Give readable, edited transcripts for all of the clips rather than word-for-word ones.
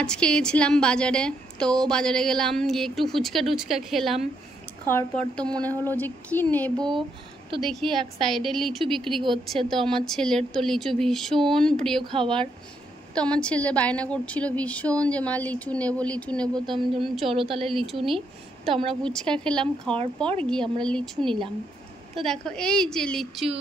আজকে গেছিলাম বাজারে, তো বাজারে গেলাম, গিয়ে একটু ফুচকা টুচকা খেলাম। খাওয়ার পর তো মনে হলো যে কি নেব, তো দেখি এক সাইডে লিচু বিক্রি করছে। তো আমার ছেলের তো লিচু ভীষণ প্রিয় খাবার, তো আমার ছেলে বায়না করছিল ভীষণ যে মা লিচু নেব। তো আমি যেমন চলো তাহলে লিচু নিই। তো আমরা ফুচকা খেলাম, খাওয়ার পর গিয়ে আমরা লিচু নিলাম। তো দেখো এই যে লিচু,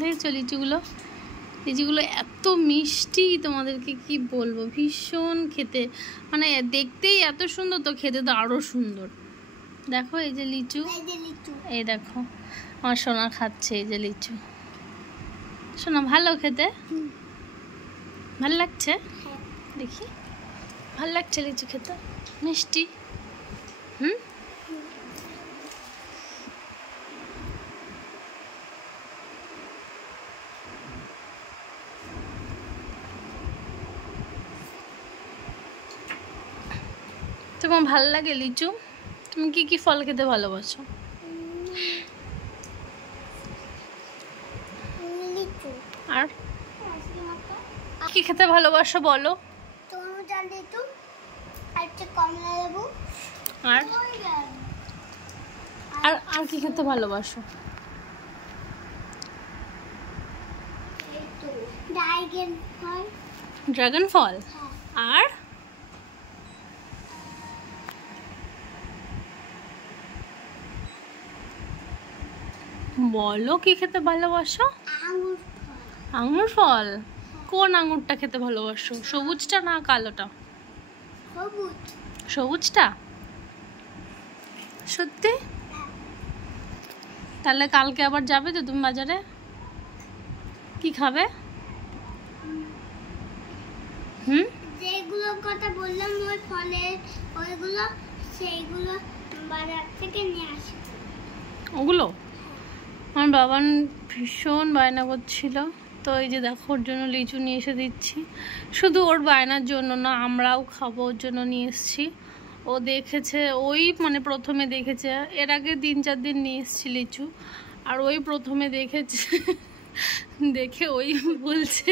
দেখেছো লিচুগুলো এত মিষ্টি, তোমাদেরকে কি বলবো, ভীষণ খেতে, মানে দেখতেই এত সুন্দর, তো খেতে তো আরো সুন্দর। দেখো এই যে লিচু, এই দেখো আমার সোনা খাচ্ছে এই যে লিচু। সোনা ভালো খেতে, ভাল লাগছে, দেখি ভাল লাগছে লিচু খেতে, মিষ্টি। তোমার ভালো লাগে লিচু? তুমি কি কি ফল খেতে ভালোবাসো? আর কি খেতে ভালোবাসো বলো? আর আর আর কি খেতে ভালোবাসো? ড্রাগন ফল। আর বলো কি খেতে ভালোবাসো? আঙুর ফল। কোন আঙুরটা খেতে ভালোবাসো, সবুজটা না কালোটা? সবুজটা। সত্যি? তাহলে কালকে আবার যাবে তো তুমি বাজারে, কি খাবে? যেগুলো কথা বললাম ওই ফলের ওইগুলো, সেইগুলো বাজার থেকে নিয়ে আসি। ওগুলো আমার বাবা ভীষণ বায়না করছিল, তো এই যে দেখো ওর জন্য লিচু নিয়ে এসে দিচ্ছি। শুধু ওর বায়নার জন্য না, আমরাও খাবো ওর জন্য নিয়ে এসেছি। ও দেখেছে, ওই মানে প্রথমে দেখেছে, এর আগে 3-4 দিন নিয়ে এসেছি লিচু, আর ওই প্রথমে দেখেছে, দেখে ওই বলছে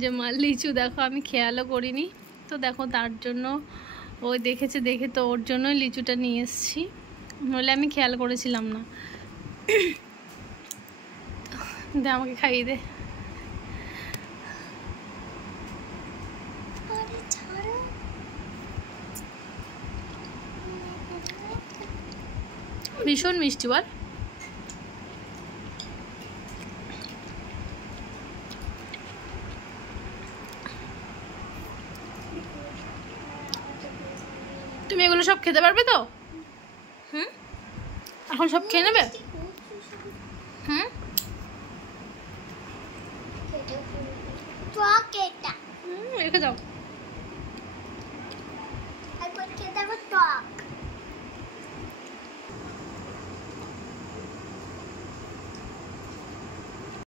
যে মা লিচু দেখো, আমি খেয়ালও করিনি। তো দেখো তার জন্য ওই দেখেছে, দেখে তো ওর জন্যই লিচুটা নিয়ে এসেছি, নইলে আমি খেয়াল করেছিলাম না। দে আমাকে খাইয়ে দে। ভীষণ মিষ্টি বল। তুমি এগুলো সব খেতে পারবে তো? এখন সব খেয়ে নেবে? রেখে দাও।